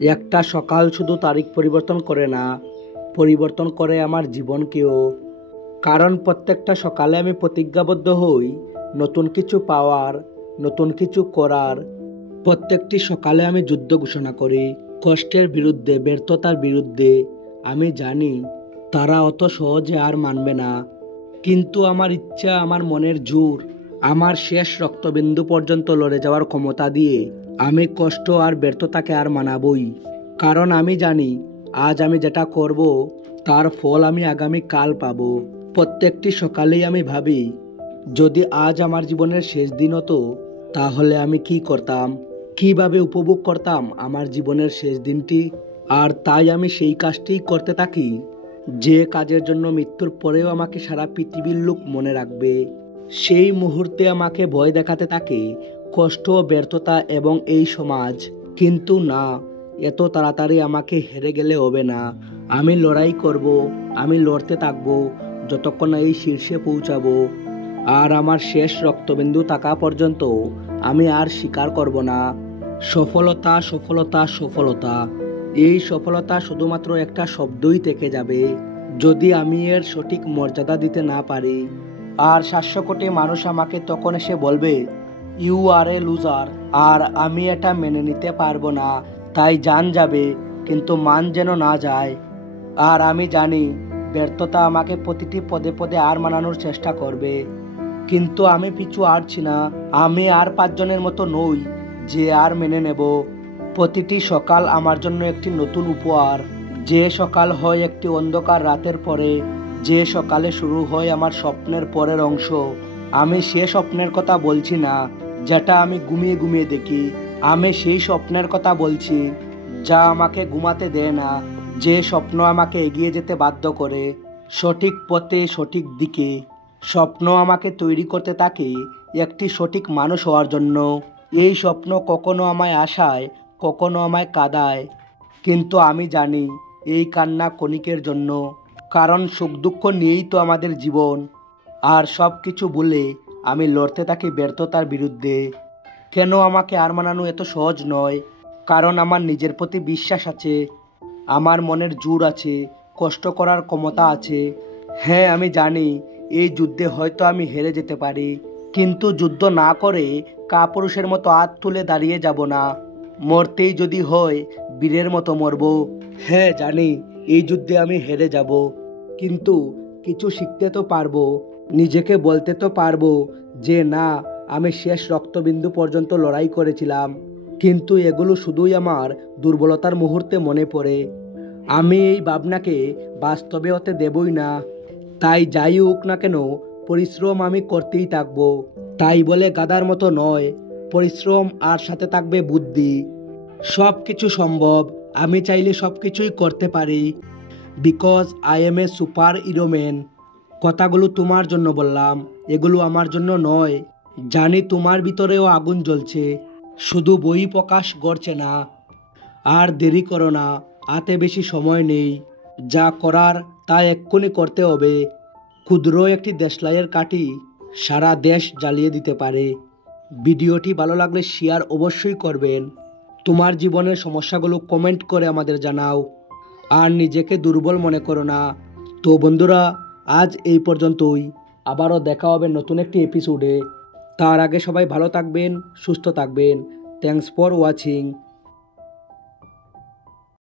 একটা সকাল শুধু তারিখ পরিবর্তন করে না, পরিবর্তন করে আমার জীবনকেও। কারণ প্রত্যেকটা সকালে আমি প্রতিজ্ঞাবদ্ধ হই নতুন কিছু পাওয়ার, নতুন কিছু করার। প্রত্যেকটি সকালে আমি যুদ্ধ ঘোষণা করি কষ্টের বিরুদ্ধে, ব্যর্থতার বিরুদ্ধে। আমি জানি তারা অত সহজে আর মানবে না, কিন্তু আমার ইচ্ছা, আমার মনের জোর, আমার শেষ রক্তবিন্দু পর্যন্ত লড়ে যাওয়ার ক্ষমতা দিয়ে আমি কষ্ট আর ব্যর্থতাকে আর মানাবই। কারণ আমি জানি আজ আমি যেটা করব তার ফল আমি আগামী কাল পাবো। প্রত্যেকটি সকালেই আমি ভাবি, যদি আজ আমার জীবনের শেষ দিন হতো তাহলে আমি কি করতাম, কিভাবে উপভোগ করতাম আমার জীবনের শেষ দিনটি। আর তাই আমি সেই কাজটিই করতে থাকি, যে কাজের জন্য মৃত্যুর পরেও আমাকে সারা পৃথিবীর লোক মনে রাখবে। সেই মুহূর্তে আমাকে ভয় দেখাতে থাকে কষ্ট, ব্যর্থতা এবং এই সমাজ। কিন্তু না, এত তাড়াতাড়ি আমাকে হেরে গেলে হবে না। আমি লড়াই করব, আমি লড়তে থাকবো যতক্ষণ না এই শীর্ষে পৌঁছাবো। আর আমার শেষ রক্তবিন্দু থাকা পর্যন্ত আমি আর স্বীকার করব না সফলতা, সফলতা, সফলতা। এই সফলতা শুধুমাত্র একটা শব্দই থেকে যাবে যদি আমি এর সঠিক মর্যাদা দিতে না পারি। আর 700 কোটি মানুষ আমাকে তখন এসে বলবে, ইউ আর এ লুজার। আর আমি এটা মেনে নিতে পারবো না। তাই জান যাবে, কিন্তু মান যেন না যায়। আর আমি জানি ব্যর্থতা আমাকে প্রতিটি পদে পদে আর মানানোর চেষ্টা করবে, কিন্তু আমি পিছু হাঁটছি না। আমি আর 5 জনের মতো নই যে আর মেনে নেব। প্রতিটি সকাল আমার জন্য একটি নতুন উপহার। যে সকাল হয় একটি অন্ধকার রাতের পরে, যে সকালে শুরু হয় আমার স্বপ্নের পরের অংশ। আমি সে স্বপ্নের কথা বলছি না যেটা আমি ঘুমিয়ে ঘুমিয়ে দেখি। আমি সেই স্বপ্নের কথা বলছি যা আমাকে ঘুমাতে দেয় না, যে স্বপ্ন আমাকে এগিয়ে যেতে বাধ্য করে সঠিক পথে, সঠিক দিকে। স্বপ্ন আমাকে তৈরি করতে থাকে একটি সঠিক মানুষ হওয়ার জন্য। এই স্বপ্ন কখনো আমায় আশায়, কখনো আমায় কাঁদায়, কিন্তু আমি জানি এই কান্না ক্ষণিকের জন্য। কারণ সুখ দুঃখ নিয়েই তো আমাদের জীবন। আর সব কিছু ভুলে আমি লড়তে থাকি ব্যর্থতার বিরুদ্ধে। কেন আমাকে আর মানানো এত সহজ নয়? কারণ আমার নিজের প্রতি বিশ্বাস আছে, আমার মনের জোর আছে, কষ্ট করার ক্ষমতা আছে। হ্যাঁ, আমি জানি এই যুদ্ধে হয়তো আমি হেরে যেতে পারি, কিন্তু যুদ্ধ না করে কাপুরুষের মতো হাত তুলে দাঁড়িয়ে যাব না। মরতেই যদি হয় বীরের মতো মরব। হ্যাঁ জানি এই যুদ্ধে আমি হেরে যাব, কিন্তু কিছু শিখতে তো পারবো। নিজেকে বলতে তো পারবো যে না, আমি শেষ রক্তবিন্দু পর্যন্ত লড়াই করেছিলাম। কিন্তু এগুলো শুধুই আমার দুর্বলতার মুহূর্তে মনে পড়ে। আমি এই ভাবনাকে বাস্তবে হতে দেবই না। তাই যাই হোক না কেন, পরিশ্রম আমি করতেই থাকবো। তাই বলে গাধার মতো নয়, পরিশ্রম আর সাথে থাকবে বুদ্ধি। সব কিছু সম্ভব, আমি চাইলে সব কিছুই করতে পারি। Because I M A super hero man. কথাগুলো তোমার জন্য বললাম, এগুলো আমার জন্য নয়। জানি তোমার ভিতরেও আগুন জ্বলছে, শুধু বই প্রকাশ করছে না। আর দেরি করো না, হাতে বেশি সময় নেই। যা করার তা এক্ষুনি করতে হবে। ক্ষুদ্র একটি দেশলাইয়ের কাঠি সারা দেশ জ্বালিয়ে দিতে পারে। ভিডিওটি ভালো লাগলে শেয়ার অবশ্যই করবেন। তোমার জীবনের সমস্যাগুলো কমেন্ট করে আমাদের জানাও। আর নিজেকে দুর্বল মনে করো না। তো বন্ধুরা, আজ এই পর্যন্তই। আবারও দেখা হবে নতুন একটি এপিসোডে। তার আগে সবাই ভালো থাকবেন, সুস্থ থাকবেন। Thanks for watching.